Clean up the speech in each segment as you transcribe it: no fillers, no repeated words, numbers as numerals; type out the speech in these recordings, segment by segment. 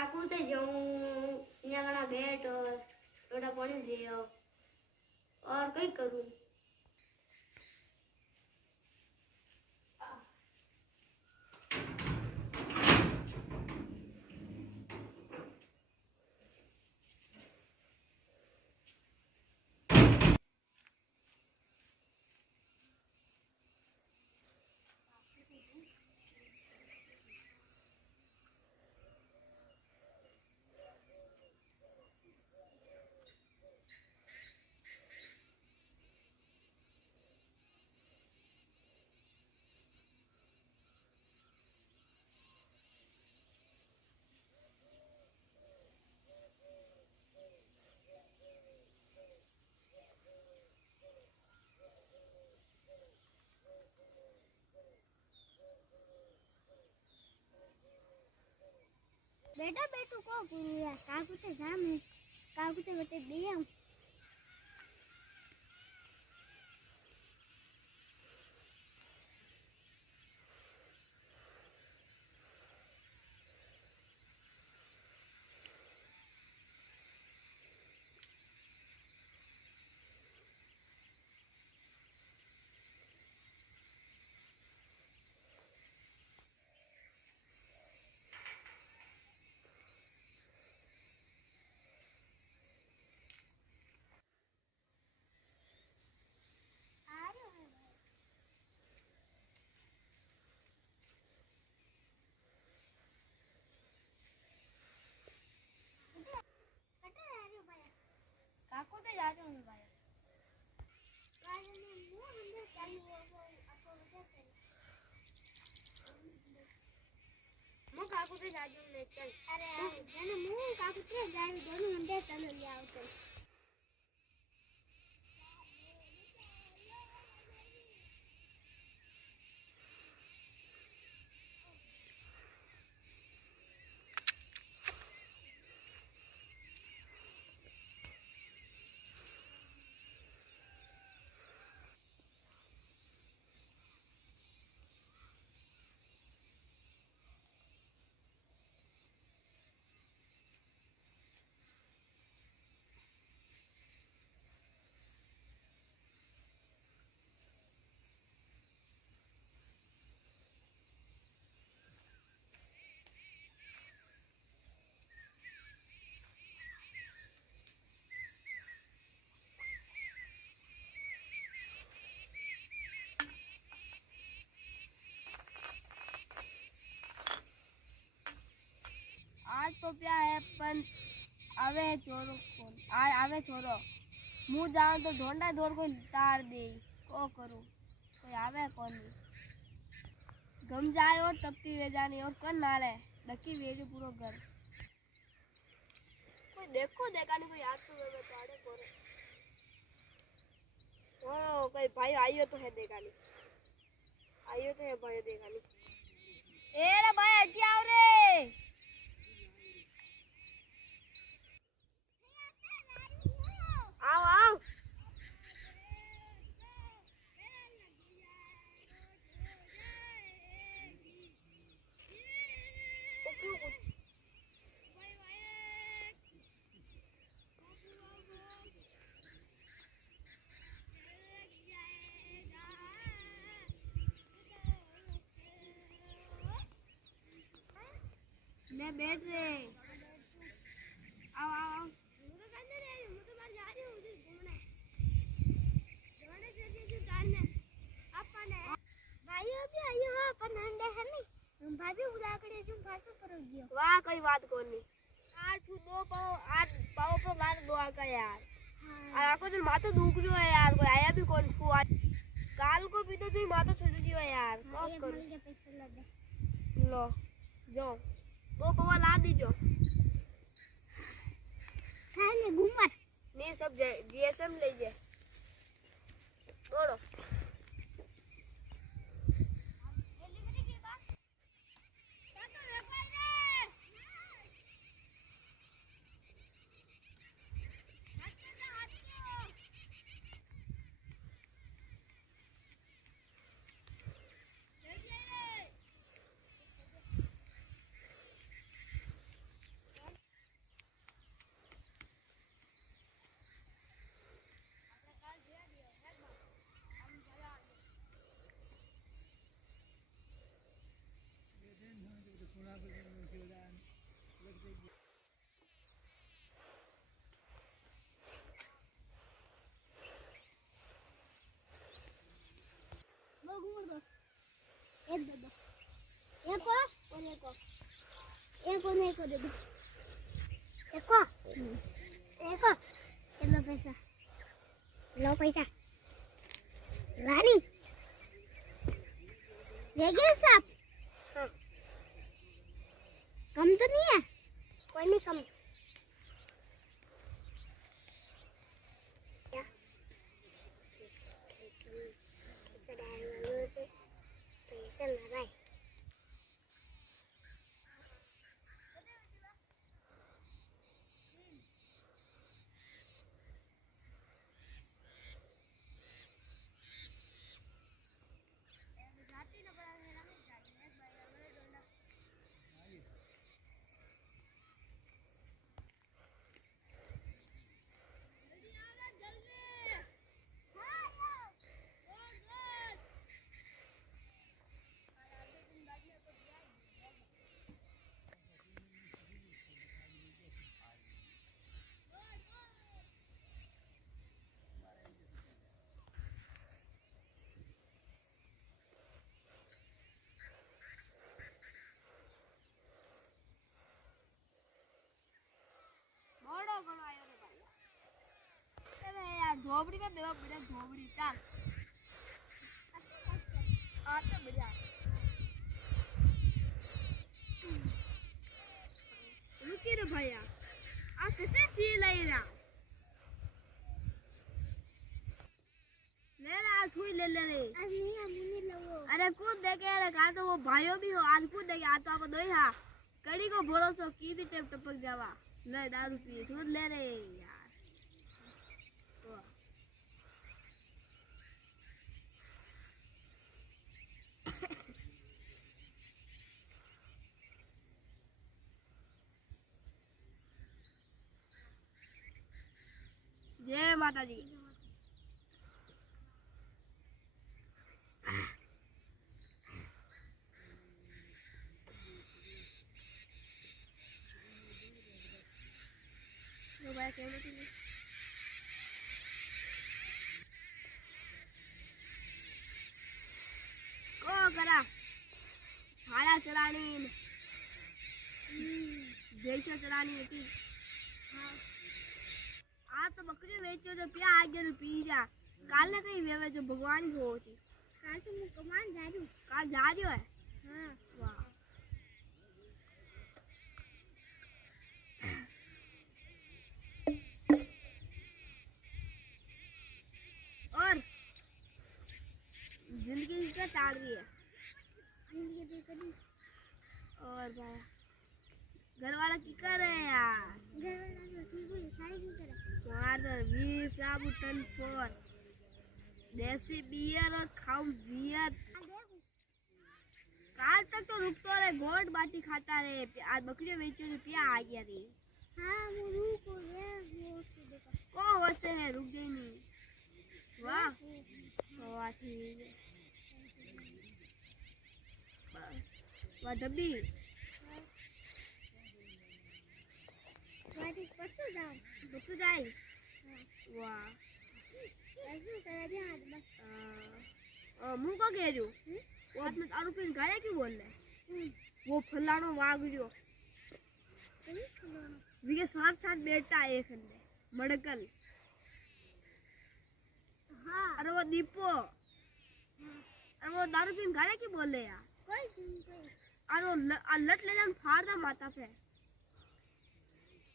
काकू ते जाऊं न्यागड़ा बैठ थोड़ा पानी ले आओ और कई करूं। बेटा बेटू को गुरु यार काकू ते जाम है काकू ते बेटे दिया काकू ते जा रहे हूं भाई गाड़ी में मुंह अंदर चालू हो आपको बता चल मु काकू ते जा रही हूं चल अरे जाने मुंह काकू ते जा रही दोनों अंदर चल ले आओ चल आज तो क्या है पण आवे छोरो कौन आवे छोरो मु जाऊं तो ढोंडा दौड़ कोई तार दे को करूं कोई आवे कौन गम जाए और तपती वे जानी और कौन नाले डकी वेजो पूरो घर कोई देखो देखा नहीं कोई आठ तो मैं ताड़े कोरे ओ कोई भाई आइयो तो है देखा नहीं आइयो तो है भाई देखा नहीं ए रे भाई अजी आओ रे आओ आओ ले बैठ रे आओ आओ मुझे तो करने रे मुझे तो बाहर जा रही हूं उधर घूमने जवाने से जानने अपने भाई अभी आयो हां अपन हंडे है नहीं भाभी उड़ा करे जो फासो करो गयो वाह कोई बात कोनी आज तू दो आज पाओ पर मार दो का यार हां आको दिन माथा दुख रयो है यार कोई आया भी कौन को आज काल को भी तो तू माथा छोड़ दियो है यार माफ कर लो जाओ दो पवा ला दीजो खाने घूमर नहीं सब जीएसएम ले जे दौड़ो एक दे दो, एक और एक और एक और नहीं को दे दो, एक और कितना पैसा लो पैसा रानी वेगे साहब हाँ कम तो नहीं है कोई नहीं कम क्या पैसा लगाए धोबड़ी में बेवा बढ़िया धोबड़ी चाल आते बढ़िया रुकी रे भैया आप कैसे सी ले रहा ले रहा आज हुई ले ले रे नहीं लो अरे कूद देखे रे कहा तो वो भाइयों भी हो आज कूद देखे आज तो आप दो हा कड़ी को भरोसा की भी टेप टपक जावा ले दारू पी खुद ले रे यार जय माता जी को करा छाया चलानी जैसा चलानी थी हाँ आ तो बकरी वेचो जो पिया आगे पी जा काल ने कहीं वेवे जो भगवान को होती काल तो मैं कमान जा रही हूँ काल जा रही है हाँ वाह और जिंदगी का चाल रही है जिंदगी देखो और भाई घर वाला की कर रहे हैं यार घर वाला तो ठीक है सारे की कर water we Sabu ton four देसी बियर और खाऊं बियर काल तक तो रुकतो रे गोट बाटी खाता रे आज बकरी बेचो तो पिया आ गया रे हाँ वो रुक हो गया वो से देखो को होसे है रुक जाई नहीं वाह वाह ठीक है वाह डब्बी वाटी परसों जाए वाह ऐसे कर दिया आज बस मुंह को कह रही हूँ वो अपने दारू पीने गया क्यों बोल रहे वो फलानो मांग रही वीके साथ साथ बैठा है एक ने मड़कल हाँ अरे वो दीपो अरे वो दारू पीने गया क्यों बोल रहे यार कोई अरे वो लट ले जान फाड़ दा माता पे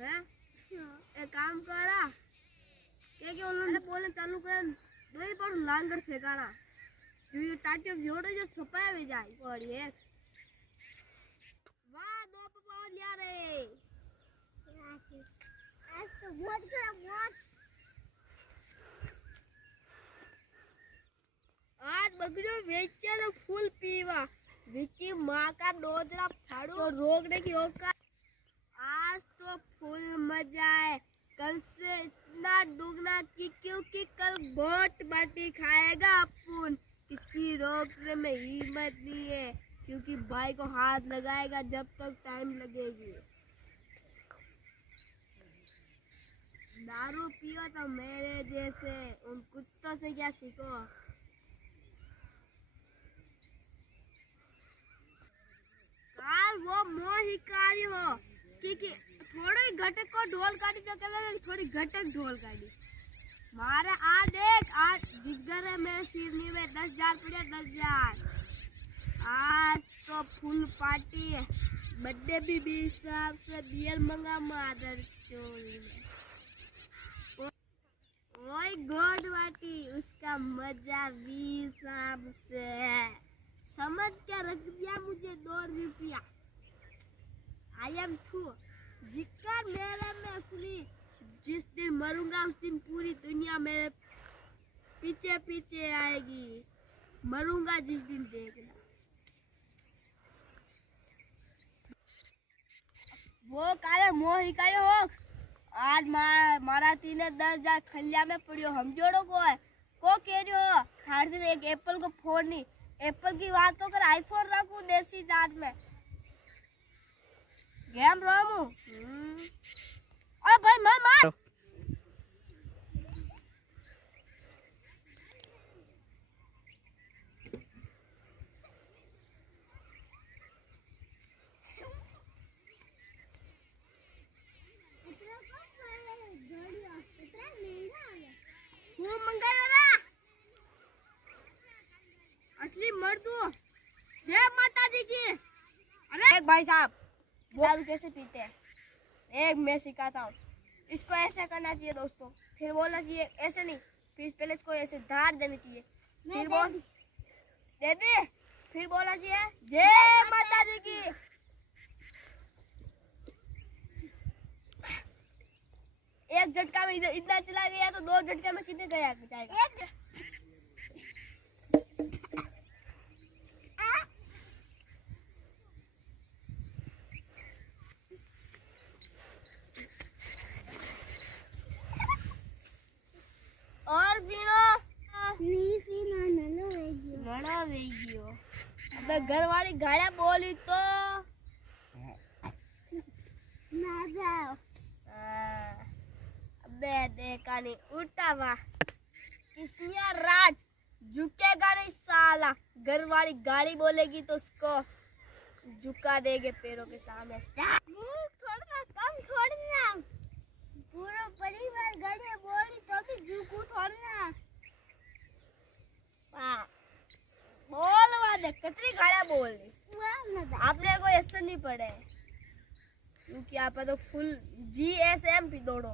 हैं एक काम करा क्या उन्होंने बोलने चालू कर दो ही पर लांगर फेंकाना क्योंकि टाटियों जोड़े जो छपाया भी जाए और ये वाह दो पपाव लिया रे आज तो बहुत करा बहुत आज बकरियों बेचे तो फूल पीवा विकी माँ का डोजरा फाड़ू और रोकने की औकात आज तो फुल मजा है कल से इतना दुगना की क्योंकि कल गोट बाटी खाएगा अपन किसकी रोकने में हिम्मत नहीं है। क्योंकि भाई को हाथ लगाएगा जब तक टाइम लगेगी। दारू पियो तो मेरे जैसे उन कुत्तों से क्या सीखो। काल वो मोहिकारी हो कि थोड़ी घटक को ढोल काटी तो कहते थोड़ी घटक ढोल काटी मारे आ देख आज जिगर है मेरे सिरनी में 10,000 पड़े 10,000। आज तो फुल पार्टी है बर्थडे भी 20 साल से बियर मंगा मादर चोरी में ओए गोड वाटी उसका मजा 20 साल से समझ क्या रख दिया मुझे 2 रुपया। आई एम थू जिक्र मेरे में असली जिस दिन मरूंगा उस दिन पूरी दुनिया मेरे पीछे पीछे आएगी। मरूंगा जिस दिन देखना। वो काले मोही का हो आज मारा 3-10,000 खलिया में पड़ियो हम जोड़ो को कह रही हो हर दिन एक एप्पल को फोड़नी एप्पल की बात तो कर आईफोन रखूं देसी दांत में गेम रामू। अरे भाई मार वो मंगाया रा असली मर्दू जय माता जी की। अरे एक भाई साहब दारू कैसे पीते हैं एक मैं सिखाता हूँ। इसको ऐसे करना चाहिए दोस्तों फिर बोलना चाहिए ऐसे नहीं फिर पहले इसको ऐसे धार देनी चाहिए फिर बोल दे दी फिर बोलना चाहिए जय माता जी की। एक झटका में इतना चला गया तो 2 झटके में कितने गया जाएगा। और नड़ा वेगियो अबे घर वाली गाड़ा बोली तो ना जाओ। अबे देखा नहीं उल्टा वाह किसनिया राज झुकेगा नहीं साला। घर वाली गाड़ी बोलेगी तो उसको झुका देंगे पैरों के सामने। थोड़ा कम छोड़ना पूरा परिवार गाड़ी बोली तो भी झुकू थोड़ा बोल वादे कितनी गाड़ियां बोल रही आपने कोई असर नहीं पड़े क्योंकि आप तो फुल GSM भी दौड़ो।